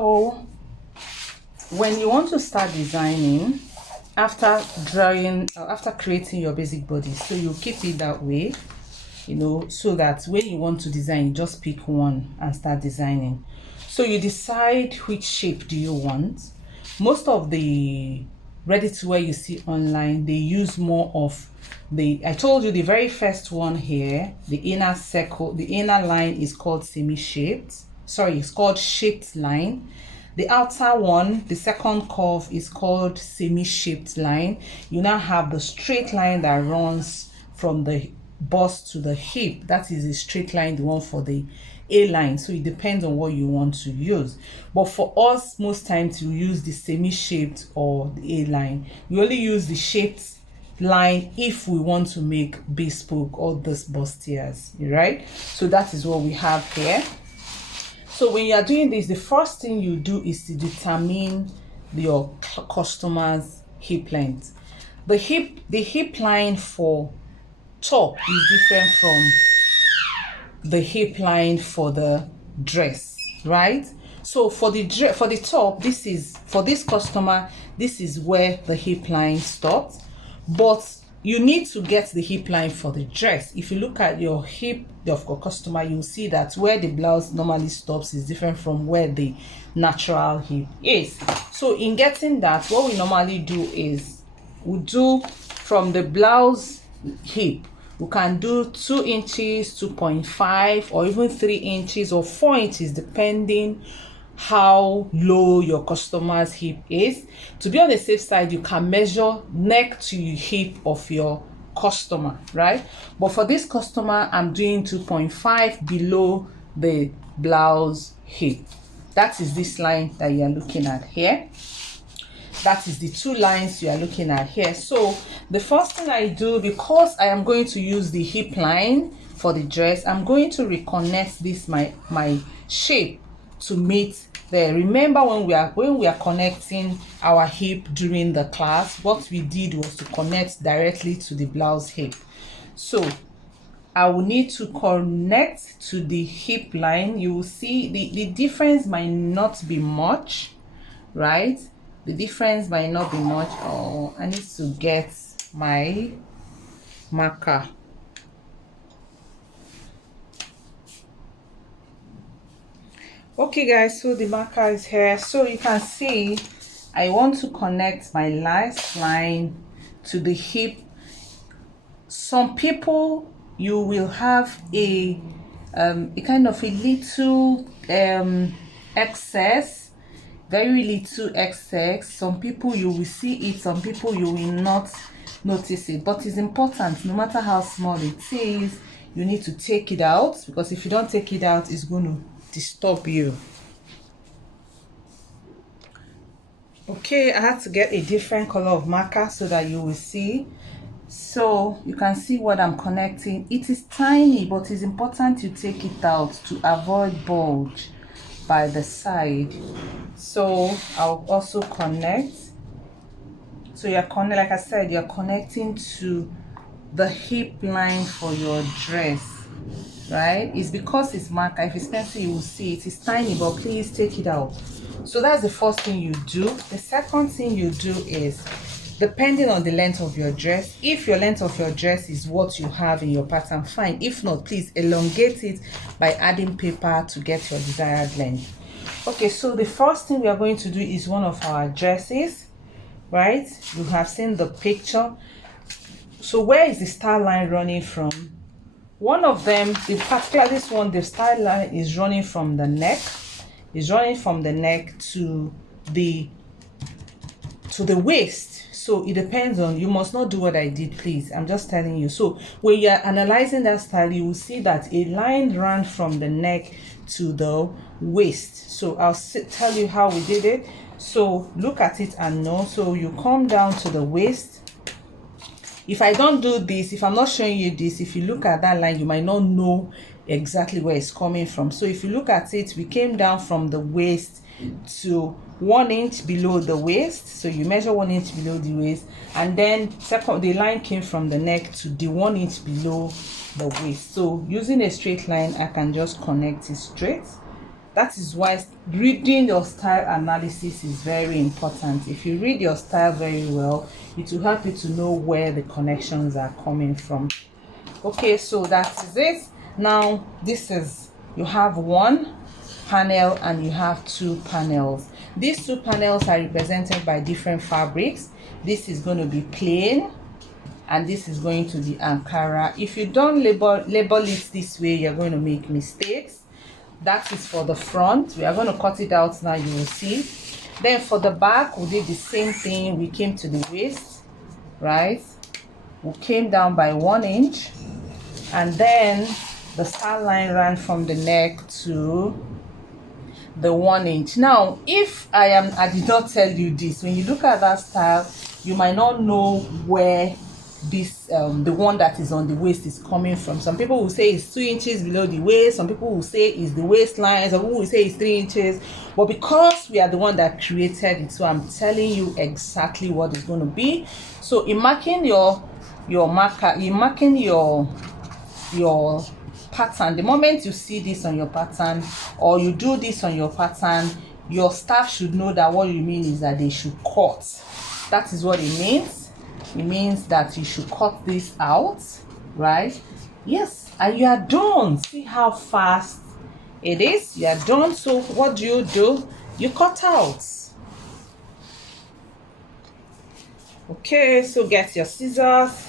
So when you want to start designing, after creating your basic body, so you keep it that way, you know, so that when you want to design, you just pick one and start designing. So you decide which shape do you want. Most of the ready-to-wear you see online, they use more of I told you the very first one here, the inner circle, the inner line is called semi-shaped. Sorry, it's called shaped line. The outer one, the second curve, is called semi-shaped line. You now have the straight line that runs from the bust to the hip. That is a straight line, the one for the A line. So it depends on what you want to use. But for us, most times you use the semi-shaped or the A line. We only use the shaped line if we want to make bespoke or this bustiers, right? So that is what we have here. So when you are doing this, the first thing you do is to determine your customer's hip length. The hip line for top is different from the hip line for the dress, right? So for the top, this is for this customer, this is where the hip line stops. But you need to get the hip line for the dress. If you look at your hip of your customer, you'll see that where the blouse normally stops is different from where the natural hip is. So in getting that, what we normally do is we do from the blouse hip, we can do 2 inches, 2.5, or even 3 inches or 4 inches, depending how low your customer's hip is. To be on the safe side, you can measure neck to hip of your customer, right? But for this customer, I'm doing 2.5 below the blouse hip. That is this line that you are looking at here. That is the 2 lines you are looking at here. So the first thing I do, because I am going to use the hip line for the dress, I'm going to reconnect this my shape to meet there. Remember when we are connecting our hip during the class, what we did was to connect directly to the blouse hip. So I will need to connect to the hip line. You will see the difference might not be much, right? The difference might not be much. Oh, I need to get my marker. Okay guys, so the marker is here. So you can see I want to connect my last line to the hip. Some people, you will have a kind of a little excess, very little excess. Some people you will see it, some people you will not notice it. But it's important, no matter how small it is, you need to take it out, because if you don't take it out, it's going to disturb you. Okay, I had to get a different color of marker so that you will see. So you can see what I'm connecting. It is tiny, but it's important you take it out to avoid bulge by the side. So I'll also connect. So you're like I said, you're connecting to the hip line for your dress, right? It's because it's marker. If it's pencil, you will see it is tiny, but please take it out. So that's the first thing you do. The second thing you do is, depending on the length of your dress, if your length of your dress is what you have in your pattern, fine. If not, please elongate it by adding paper to get your desired length. Okay, so the first thing we are going to do is one of our dresses, right? You have seen the picture. So where is the star line running from? One of them, particularly this one, the star line is running from the neck. It's running from the neck to the waist. So it depends on, you must not do what I did, please. I'm just telling you. So when you're analyzing that style, you will see that a line ran from the neck to the waist. So I'll tell you how we did it. So look at it and know. So you come down to the waist. If I don't do this, if I'm not showing you this, if you look at that line, you might not know exactly where it's coming from. So if you look at it, we came down from the waist to 1 inch below the waist. So you measure 1 inch below the waist, and then the line came from the neck to the 1 inch below the waist. So using a straight line, I can just connect it straight. That is why reading your style analysis is very important. If you read your style very well, it will help you to know where the connections are coming from. Okay, so that is it. Now this is, you have one panel and you have two panels. These two panels are represented by different fabrics. This is going to be plain and this is going to be Ankara. If you don't label it this way, you're going to make mistakes. That is for the front. We are going to cut it out now, you will see. Then for the back, we did the same thing. We came to the waist, right? We came down by 1 inch, and then the style line ran from the neck to the 1 inch. Now, if I did not tell you this, when you look at that style, you might not know where this the one that is on the waist is coming from. Some people will say it's 2 inches below the waist, some people will say it's the waistline, some people will say it's 3 inches, but because we are the one that created it, so I'm telling you exactly what it's going to be. So in marking your marker, in marking your pattern, the moment you see this on your pattern or you do this on your pattern, your staff should know that what you mean is that they should cut. That is what it means. It means that you should cut this out, right? Yes, and you are done. See how fast it is? You are done. So what do? You cut out. Okay, so get your scissors.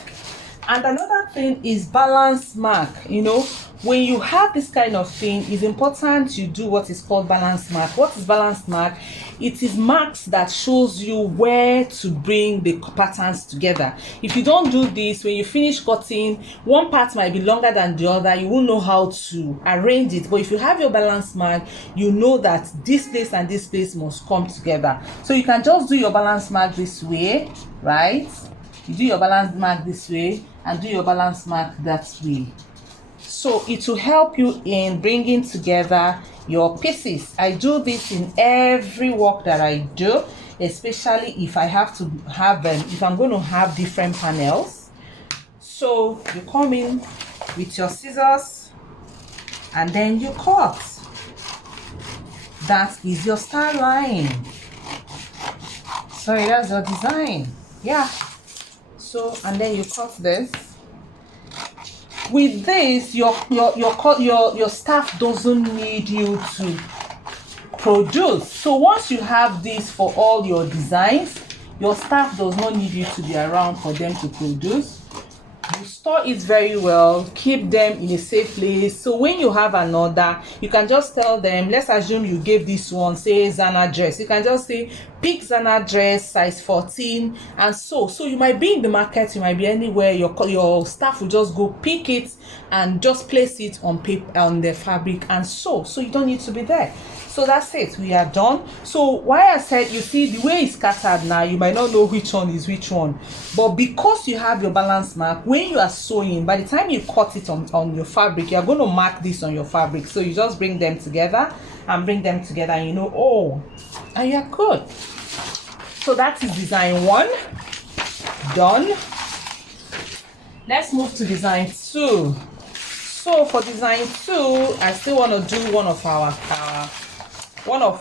And another thing is balance mark. You know, when you have this kind of thing, it's important you do what is called balance mark. What is balance mark? It is marks that shows you where to bring the patterns together. If you don't do this, when you finish cutting, one part might be longer than the other. You won't know how to arrange it. But if you have your balance mark, you know that this place and this place must come together. So you can just do your balance mark this way, right? You do your balance mark this way and do your balance mark that way. So it will help you in bringing together your pieces. I do this in every work that I do, especially if I have to have them, if I'm going to have different panels. So you come in with your scissors and then you cut. That is your style line. Sorry, that's your design. Yeah. So, and then you cut this. With this, your staff doesn't need you to produce. So once you have this for all your designs, your staff does not need you to be around for them to produce. You store it very well, keep them in a safe place. So when you have another, you can just tell them, let's assume you gave this one, say Zana dress. You can just say, pick Zana dress, size 14, and so you might be in the market, you might be anywhere, your staff will just go pick it and just place it on paper, on the fabric, and so you don't need to be there. So that's it, we are done. So why I said, you see the way it's scattered now, you might not know which one is which one, but because you have your balance mark, when you are sewing, by the time you cut it on your fabric, you're going to mark this on your fabric. So you just bring them together and you know, oh, and you're good. So that is design 1 done. Let's move to design 2. So for design 2, I still want to do one of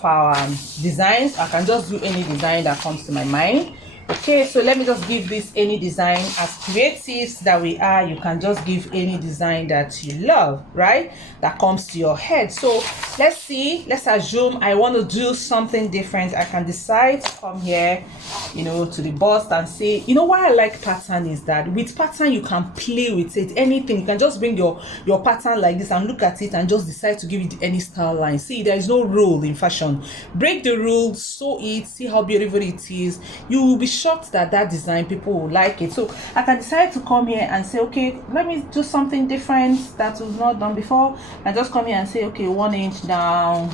our designs. I can just do any design that comes to my mind. Okay, so let me just give this any design. As creatives that we are, you can just give any design that you love, right? That comes to your head. So let's see, let's assume I want to do something different. I can decide to come here, you know, to the bust and say, you know, why I like pattern is that with pattern you can play with it, anything. You can just bring your pattern like this and look at it and just decide to give it any style line. See, there is no rule in fashion. Break the rules, sew it, see how beautiful it is. You will be shocked that design, people will like it. So I can decide to come here and say, okay, let me do something different that was not done before, and just come here and say, okay, 1 inch down,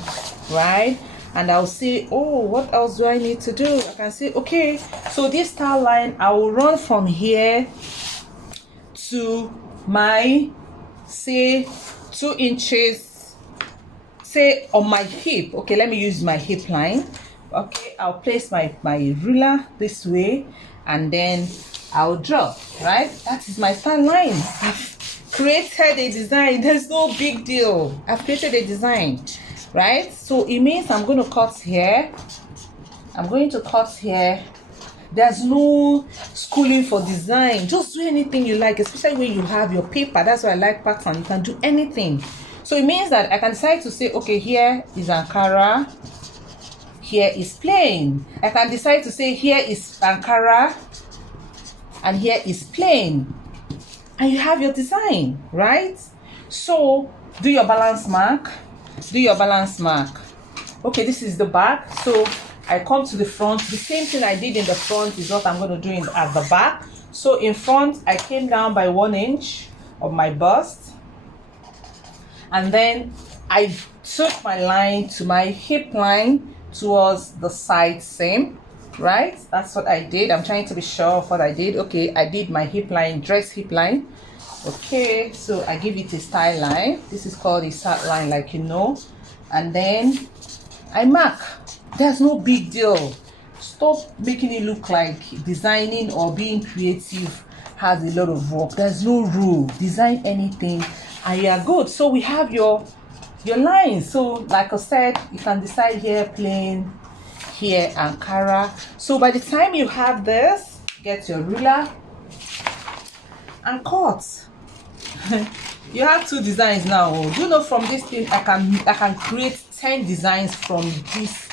right? And I'll say, oh, what else do I need to do? I can say, okay, so this style line, I will run from here to my, say, 2 inches, say on my hip. Okay, let me use my hip line. Okay, I'll place my ruler this way and then I'll draw, right? That is my style line. I've created a design. There's no big deal. I've created a design. right? So it means I'm going to cut here. I'm going to cut here. There's no schooling for design. Just do anything you like, especially when you have your paper. That's why I like pattern. You can do anything. So it means that I can decide to say, okay, here is Ankara, here is plain. I can decide to say here is Ankara and here is plain. And you have your design, right? So do your balance mark. Do your balance mark. Okay, this is the back. So I come to the front. The same thing I did in the front is what I'm going to do at the back. So in front, I came down by 1 inch of my bust. And then I took my line to my hip line towards the side seam, right? That's what I did. I'm trying to be sure of what I did. Okay, I did my hip line, dress hip line. Okay, so I give it a style line. This is called a start line, like you know. And then I mark. There's no big deal. Stop making it look like designing or being creative has a lot of work. There's no rule. Design anything and you are good. So we have your lines. So like I said, you can decide here plain, here Ankara. So by the time you have this, get your ruler and cut. You have 2 designs now. You know, from this thing I can create 10 designs from this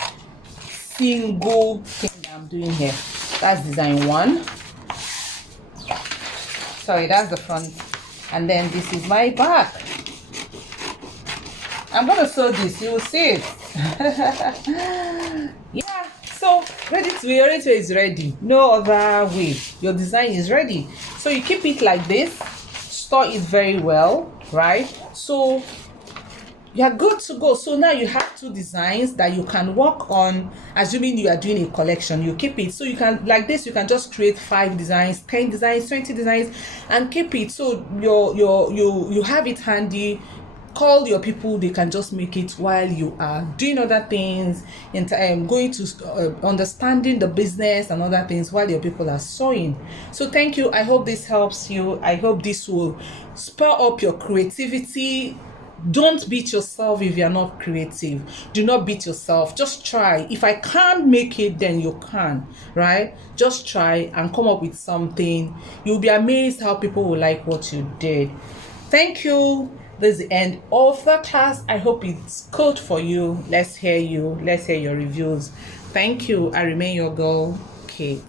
single thing that I'm doing here. That's design 1. Sorry, that's the front. And then this is my back. I'm gonna sew this, you will see it. Yeah, so your ready is ready. No other way. Your design is ready. So you keep it like this, store it very well, right? So you're good to go. So now you have 2 designs that you can work on, assuming you are doing a collection. You keep it. So you can, like this, you can just create 5 designs, 10 designs, 20 designs, and keep it. So you have it handy. Call your people, they can just make it while you are doing other things, and going to understanding the business and other things while your people are sewing. So thank you. I hope this helps you. I hope this will spur up your creativity. Don't beat yourself if you're not creative. Do not beat yourself. Just try. If I can't make it, then you can, right? Just try and come up with something. You'll be amazed how people will like what you did. Thank you. This is the end of the class. I hope it's good for you. Let's hear you. Let's hear your reviews. Thank you. I remain your girl, Kate.